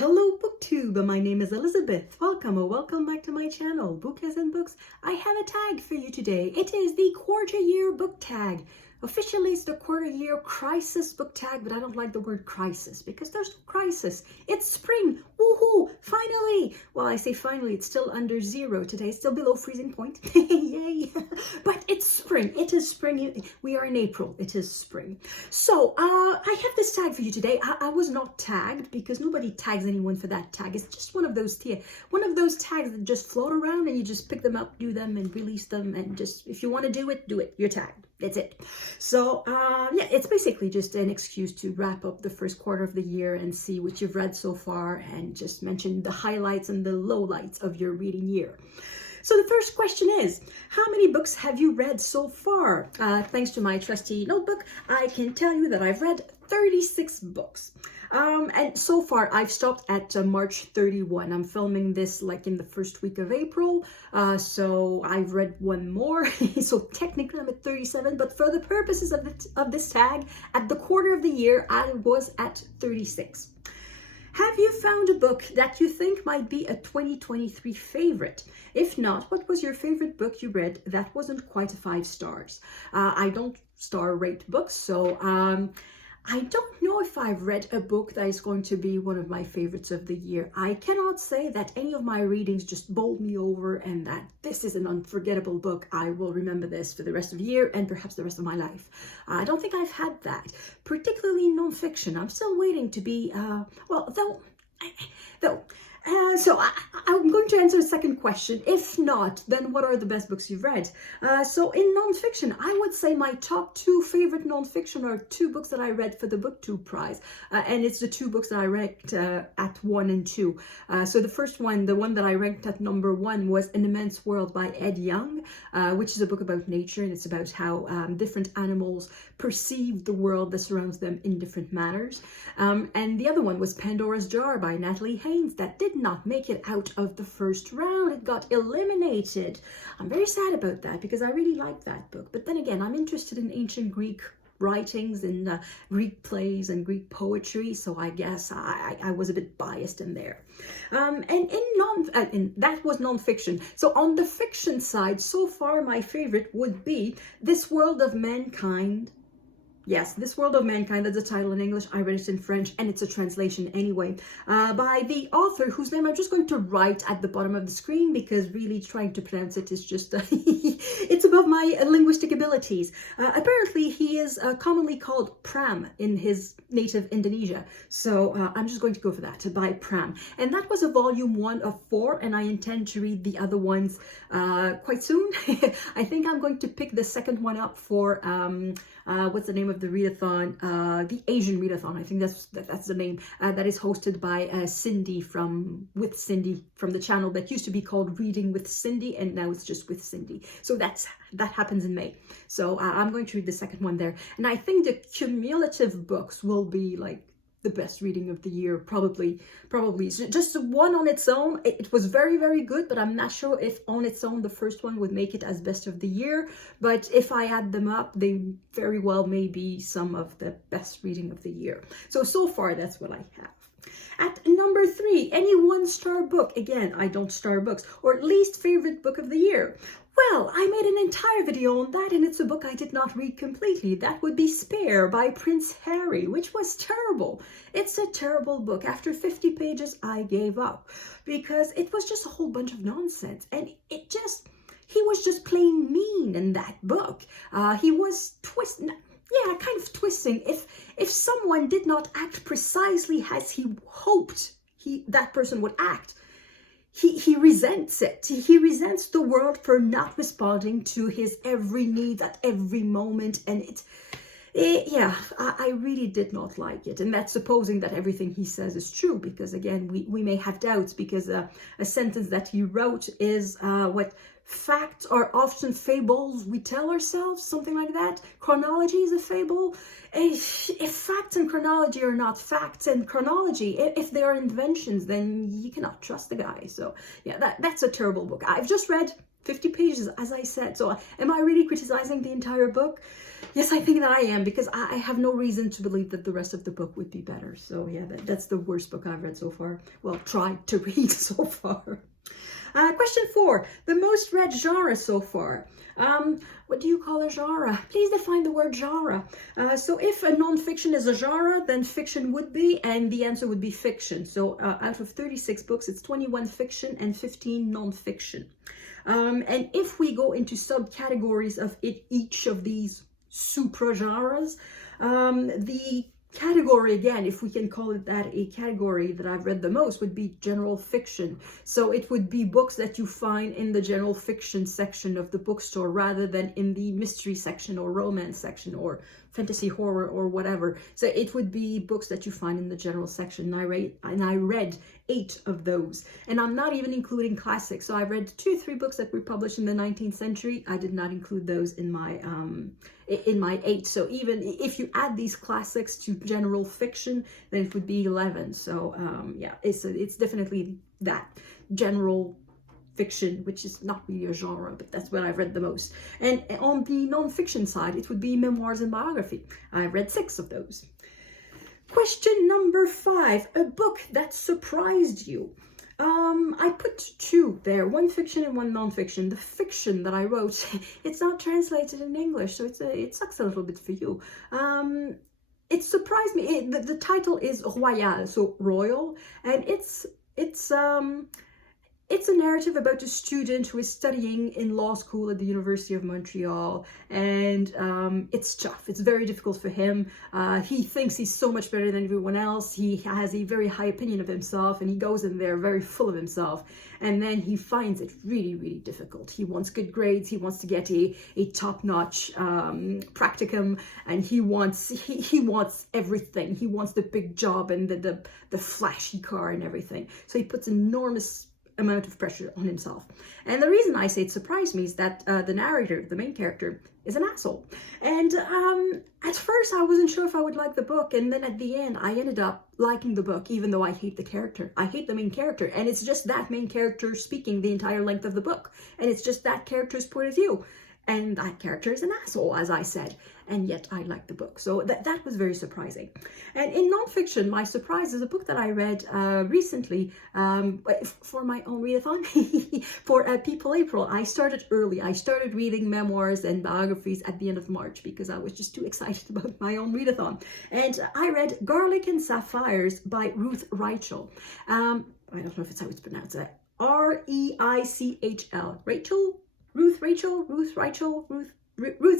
Hello Booktube, my name is Elizabeth. Welcome or welcome back to my channel, Book as in Books. I have a tag for you today. It is the quarter year book tag. Officially it's the quarter year crisis book tag, but I don't like the word crisis because there's no crisis. It's spring, woohoo, finally. Well, I say finally, it's still under zero today, it's still below freezing point. Yay. But it's spring, it is spring. We are in April, it is spring. So I have this tag for you today. I was not tagged because nobody tags anyone for that tag. It's just one of those tags that just float around and you just pick them up, do them and release them, and just if you want to do it, you're tagged. That's it. So yeah, it's basically just an excuse to wrap up the first quarter of the year and see what you've read so far and just mention the highlights and the lowlights of your reading year. So the first question is, how many books have you read so far? Thanks to my trusty notebook, I can tell you that I've read 36 books. And so far I've stopped at March 31. I'm filming this like in the first week of April. So I've read one more. So technically I'm at 37, but for the purposes of this tag, at the quarter of the year, I was at 36. Have you found a book that you think might be a 2023 favorite? If not, what was your favorite book you read that wasn't quite a 5 stars? I don't star rate books, so I don't know if I've read a book that is going to be one of my favorites of the year. I cannot say that any of my readings just bowled me over and that this is an unforgettable book. I will remember this for the rest of the year and perhaps the rest of my life. I don't think I've had that, particularly nonfiction. I'm still waiting to be, so I'm going to answer the second question. If not, then what are the best books you've read? So in nonfiction, I would say my top 2 favorite nonfiction are 2 books that I read for the Booktube prize. And it's the 2 books that I ranked at 1 and 2. So the first one, the one that I ranked at number 1 was An Immense World by Ed Young, which is a book about nature, and it's about how different animals perceive the world that surrounds them in different manners. And the other one was Pandora's Jar by Natalie Haynes, that did not make it out of the first round. It got eliminated. I'm very sad about that because I really like that book. But then again, I'm interested in ancient Greek writings and Greek plays and Greek poetry, so I guess I was a bit biased in there. And that was nonfiction. So on the fiction side, so far my favorite would be This World of Mankind. Yes, This World of Mankind, that's the title in English. I read it in French, and it's a translation anyway, by the author whose name I'm just going to write at the bottom of the screen because really trying to pronounce it is just, it's above my linguistic abilities. Apparently, he is commonly called Pram in his native Indonesia. So I'm just going to go for that, by Pram. And that was a volume 1 of 4, and I intend to read the other ones quite soon. I think I'm going to pick the second one up for, what's the name of the readathon? The Asian readathon. I think that's the name. That is hosted by Cindy from the channel that used to be called Reading with Cindy, and now it's just with Cindy. So that happens in May. So I'm going to read the second one there, and I think the cumulative books will be like the best reading of the year, probably. Just one on its own, it was very, very good, but I'm not sure if on its own the first one would make it as best of the year. But if I add them up, they very well may be some of the best reading of the year. So far, that's what I have. At number 3, any 1-star book. Again, I don't star books, or at least favorite book of the year. Well, I made an entire video on that, and it's a book I did not read completely. That would be Spare by Prince Harry, which was terrible. It's a terrible book. After 50 pages, I gave up because it was just a whole bunch of nonsense, and he was just plain mean in that book. He was kind of twisting. If someone did not act precisely as he hoped that person would act, he resents it. He resents the world for not responding to his every need at every moment. And I really did not like it. And that's supposing that everything he says is true, because again, we may have doubts, because a sentence that he wrote is what facts are often fables we tell ourselves, something like that. Chronology is a fable. If facts and chronology are not facts and chronology, if they are inventions, then you cannot trust the guy. So yeah, that's a terrible book. I've just read 50 pages, as I said. So am I really criticizing the entire book? Yes, I think that I am, because I have no reason to believe that the rest of the book would be better. So yeah, that's the worst book I've read so far. Well, tried to read so far. Question 4, the most read genre so far. What do you call a genre? Please define the word genre. So if a non-fiction is a genre, then fiction would be, and the answer would be fiction. So out of 36 books, it's 21 fiction and 15 non-fiction. And if we go into subcategories of each of these supra-genres, the category, again, if we can call it that, a category that I've read the most would be general fiction. So it would be books that you find in the general fiction section of the bookstore rather than in the mystery section or romance section or fantasy horror or whatever. So it would be books that you find in the general section. And I read 8 of those, and I'm not even including classics. So I read 2 or 3 books that were published in the 19th century. I did not include those in my 8. So even if you add these classics to general fiction, then it would be 11. So yeah, it's definitely that general fiction, which is not really a genre, but that's what I've read the most. And on the non-fiction side, it would be memoirs and biography. I read 6 of those. Question number 5, a book that surprised you. I put 2 there, 1 fiction and 1 non-fiction. The fiction that I wrote, it's not translated in English, so it sucks a little bit for you. It surprised me. The title is Royal, so royal, and it's a narrative about a student who is studying in law school at the University of Montreal, and it's tough. It's very difficult for him. He thinks he's so much better than everyone else. He has a very high opinion of himself, and he goes in there very full of himself, and then he finds it really, really difficult. He wants good grades. He wants to get a top-notch practicum, and he wants everything. He wants the big job and the flashy car and everything. So he puts enormous amount of pressure on himself. And the reason I say it surprised me is that the narrator, the main character, is an asshole. And at first I wasn't sure if I would like the book, and then at the end I ended up liking the book, even though I hate the character. I hate the main character, and it's just that main character speaking the entire length of the book, and it's just that character's point of view. And that character is an asshole, as I said, and yet I like the book. So that was very surprising. And in nonfiction, my surprise is a book that I read recently for my own readathon. For People April, I started early. I started reading memoirs and biographies at the end of March because I was just too excited about my own readathon. And I read Garlic and Sapphires by Ruth Reichl. I don't know if it's how it's pronounced. R-E-I-C-H-L. Ruth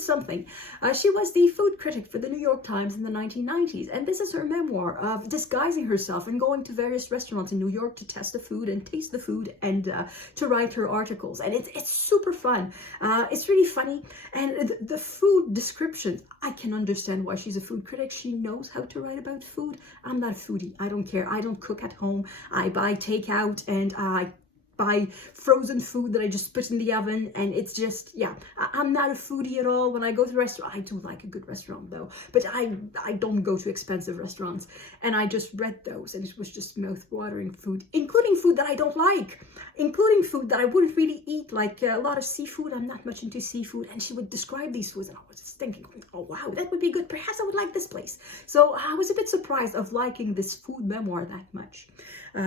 something. She was the food critic for the New York Times in the 1990s, and this is her memoir of disguising herself and going to various restaurants in New York to test the food and taste the food and to write her articles. And it's super fun. It's really funny, and the food descriptions, I can understand why she's a food critic. She knows how to write about food. I'm not a foodie. I don't care. I don't cook at home. I buy takeout, and I buy frozen food that I just put in the oven, and it's just, yeah, I'm not a foodie at all. When I go to a restaurant, I do like a good restaurant though, but I don't go to expensive restaurants. And I just read those, and it was just mouth-watering food, including food that I don't like, including food that I wouldn't really eat, like a lot of seafood. I'm not much into seafood, and she would describe these foods, and I was just thinking, oh wow, that would be good. Perhaps I would like this place. So I was a bit surprised of liking this food memoir that much.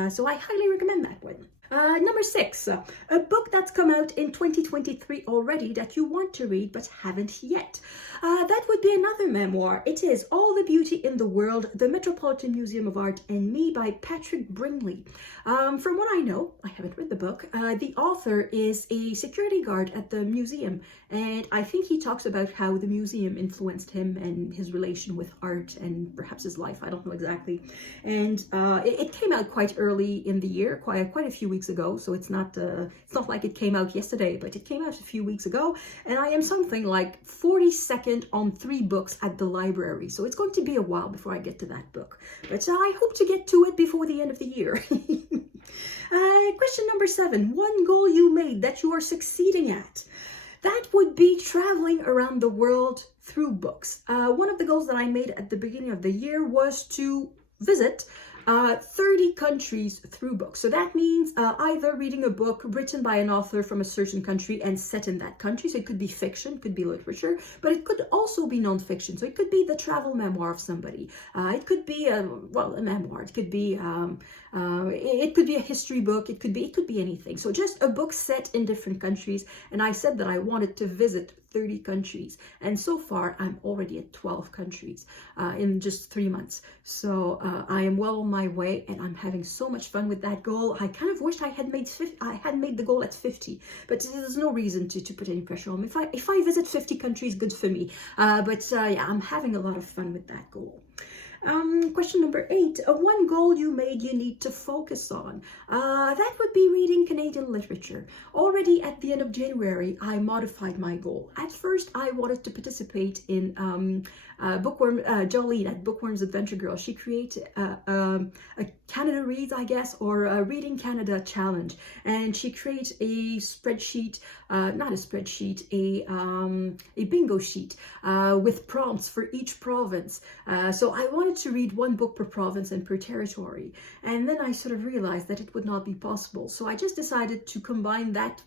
So I highly recommend that one. Number 6, a book that's come out in 2023 already that you want to read but haven't yet. That would be another memoir. It is All the Beauty in the World, The Metropolitan Museum of Art and Me by Patrick Bringley. From what I know, I haven't read the book, the author is a security guard at the museum, and I think he talks about how the museum influenced him and his relation with art and perhaps his life. I don't know exactly. And it came out quite early in the year, quite a few weeks ago, so it's not like it came out yesterday, but it came out a few weeks ago, and I am something like 42nd on 3 books at the library, so it's going to be a while before I get to that book, but I hope to get to it before the end of the year. Question number 7, one goal you made that you are succeeding at. That would be traveling around the world through books. One of the goals that I made at the beginning of the year was to visit 30 countries through books. So that means either reading a book written by an author from a certain country and set in that country. So it could be fiction, could be literature, but it could also be nonfiction. So it could be the travel memoir of somebody. It could be a memoir. It could be a history book. It could be anything. So just a book set in different countries. And I said that I wanted to visit 30 countries, and so far I'm already at 12 countries in just 3 months. So I am well on my way, and I'm having so much fun with that goal. I kind of wish I had made the goal at 50, but there's no reason to put any pressure on me. If I visit 50 countries, good for me. Yeah, I'm having a lot of fun with that goal. Question number 8, one goal you made you need to focus on. That would be reading Canadian literature. Already at the end of January, I modified my goal. At first, I wanted to participate in Jolene at Bookworm's Adventure Girl. She created a Canada Reads, I guess, or a Reading Canada challenge. And she created a spreadsheet, not a spreadsheet, a bingo sheet with prompts for each province. So I wanted to read one book per province and per territory. And then I sort of realized that it would not be possible. So I just decided to combine that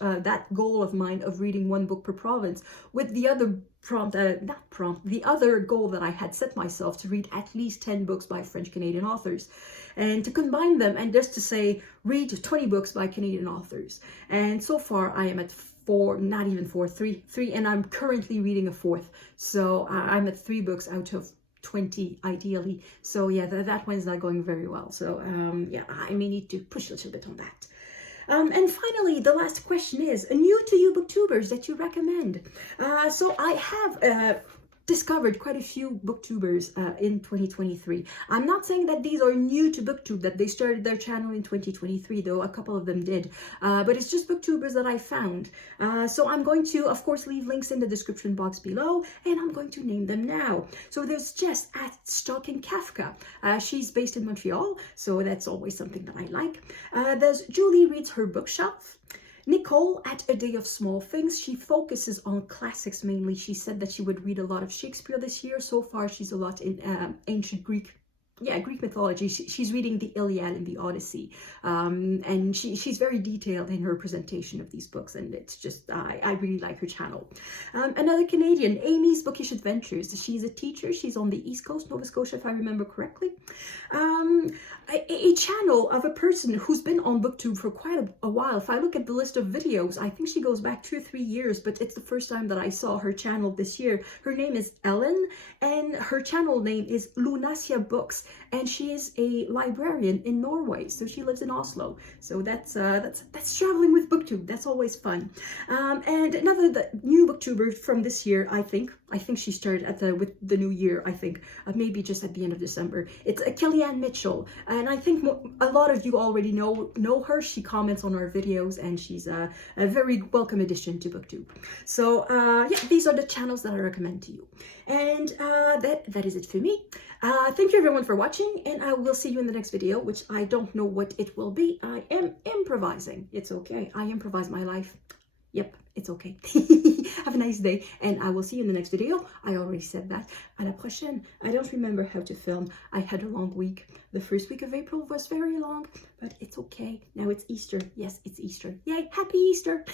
that goal of mine of reading one book per province with the other the other goal that I had set myself to read at least 10 books by French Canadian authors, and to combine them and just to say read 20 books by Canadian authors. And so far I am at 3, and I'm currently reading a 4th. So I'm at 3 books out of 20 ideally. So yeah, that one's not going very well. So yeah, I may need to push a little bit on that. And finally, the last question is, new to you booktubers that you recommend. So I have discovered quite a few booktubers in 2023. I'm not saying that these are new to Booktube, that they started their channel in 2023, though a couple of them did. But it's just booktubers that I found. So I'm going to, of course, leave links in the description box below, and I'm going to name them now. So there's Jess at Stalking Kafka. She's based in Montreal, so that's always something that I like. There's Julie Reads Her Bookshelf. Nicole at A Day of Small Things. She focuses on classics mainly. She said that she would read a lot of Shakespeare this year. So far, she's a lot in ancient Greek mythology. She's reading the Iliad and the Odyssey, and she's very detailed in her presentation of these books, and it's just I really like her channel. Another Canadian, Amy's Bookish Adventures. She's a teacher. She's on the East Coast, Nova Scotia, if I remember correctly. A channel of a person who's been on Booktube for quite a while. If I look at the list of videos, I think she goes back 2 or 3 years, but it's the first time that I saw her channel this year. Her name is Ellen, and her channel name is Lunacia Books. And she is a librarian in Norway, so she lives in Oslo. So that's traveling with Booktube. That's always fun. And another new Booktuber from this year, I think she started with the new year. I think maybe just at the end of December. It's Kellyanne Mitchell, and I think a lot of you already know her. She comments on our videos, and she's a very welcome addition to Booktube. So yeah, these are the channels that I recommend to you. And that is it for me. Thank you everyone for watching, and I will see you in the next video, which I don't know what it will be. I am improvising. It's okay. I improvise my life. Yep, it's okay. Have a nice day, and I will see you in the next video. I already said that. À la prochaine. I don't remember how to film. I had a long week. The first week of April was very long, but it's okay. Now it's Easter. Yes, it's Easter. Yay, happy Easter.